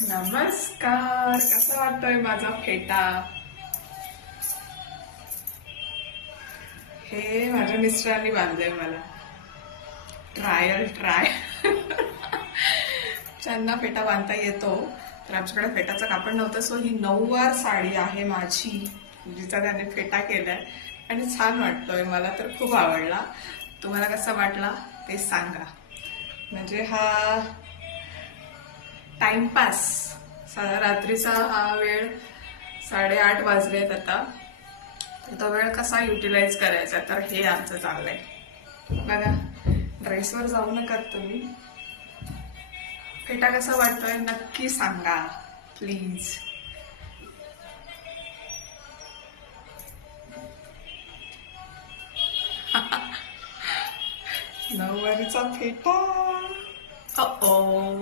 नमस्कार, कसा वाटतोय माझा फेटा? हे माझ्या मिस्टरांनी बांधलंय मला. ट्राय ज्यांना फेटा बांधता येतो, तर आमच्याकडे फेटाचं कापड नव्हतं, सो ही नऊवार साडी आहे माझी, जिचा त्याने फेटा केलाय आणि छान वाटतोय. मला तर खूप आवडला. तुम्हाला कसा वाटला ते सांगा. म्हणजे हा टाइमपास, रात्रीचा हा वेळ 8:30 वाजलेत आता. तो वेळ कसा युटिलाइज करायचा, तर हे आमचं चाललंय बघा. ड्रेसवर जाऊ नका तुम्ही. फेटा कसा वाटतोय नक्की सांगा प्लीज. नऊवारीचा फेटा. ओ